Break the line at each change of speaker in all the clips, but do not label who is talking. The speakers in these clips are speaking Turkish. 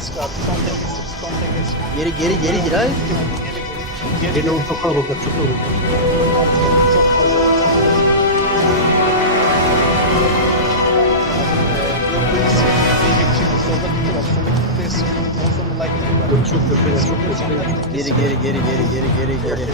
sık abi. Son teke sık. Son teke sık.
Geri gir hayır.
Geri oğlum çok kalabalık, çok kalabalık.
Çok fazla. Gördüğünüz diyecek şimdi solda kutu var. Solda kutuya sık. En sonunda like var.
Dur, çok kötü, çok kötü.
Geri.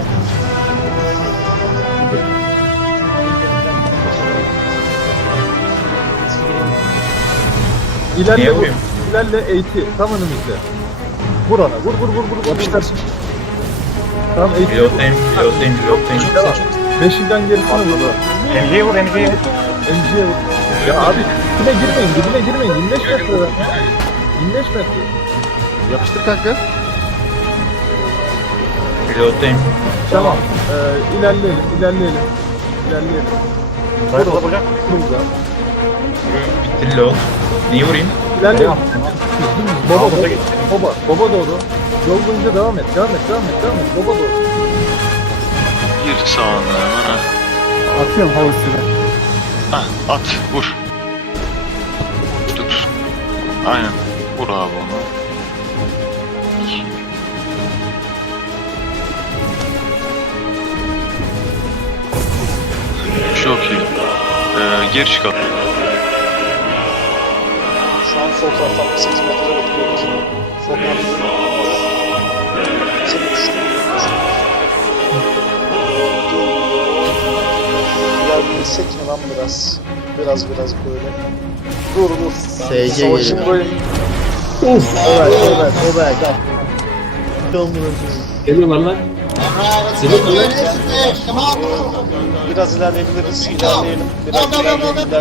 İlerle vur. İlerle eğiti. Tam önümüzde. Vur ona. Vur.
Yapıştır.
Tamam eğiti.
Pilottayım.
Devam. Beşinden gerisine vur.
MG'ye vur, MG'ye.
MC'ye vur. Ya abi dibine girmeyin. 25 metre var. 25 metre.
Yapıştır kanka.
Pilottayım.
Tamam. İlerleyelim.
Sayfa vuracak.
Burada.
Bitti load. Niye vurayım?
İlerleyelim. Baba doğru. Yol boyunca devam et. Baba doğru.
Gir sağına hemen ha.
Atıyorum havasıyla.
Hah, at vur. Tut. Aynen. Vur abi onu. Çok iyi. Geri çıkalım.
Şu an sol tarafta 68 metrede bekliyoruz. Sol tarafta. Seni düştüm. İlerleysek mi lan biraz? Biraz böyle. Dur.
SC
Savaşın
geliyor.
böyle.
O be.
Geliyorlar lan.
Biraz ilerleyebiliriz. İlerleyelim. İlerleyelim.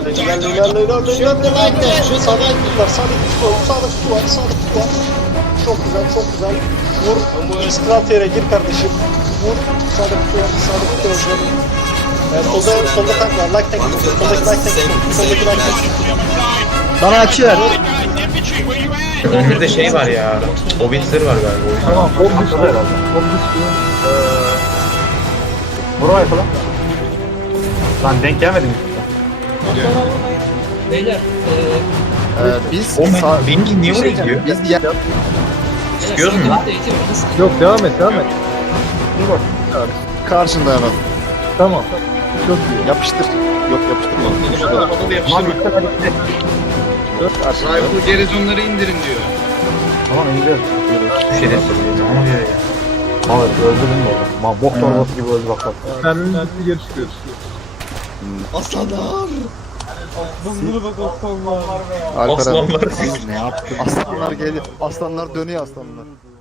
Sağda kutu var. Çok güzel. Vur. İskratiyere gir kardeşim. Vur. Sağda kutu var. Solda tank var. Light tank. Soldaki light tank.
Bana açı ver.
Önümüzde şey var ya. Hobbitler var galiba.
Tamam. Bom düştü.
Vur ayakla. Lan denk gelmedi mi?
Beyler,
Biz
O Bengi niye oraya gidiyor?
Biz ya.
Sıkıyoruz mu?
Yok devam et.
Karşında hemen.
Tamam. Çok iyi.
Yapıştır. Yok yapıştırma.
Rifle gerizonları indirin diyor.
Tamam ineceğiz.
Şeyde söylüyor. Ne oluyor ya?
Evet öldürdün mü oğlum? Bok torbası gibi öldü bak. Kendini gitti geri çıkıyoruz.
Alper abi.
Aslanlar.
Ne yaptın? Aslanlar geliyor. Aslanlar dönüyor aslanlar.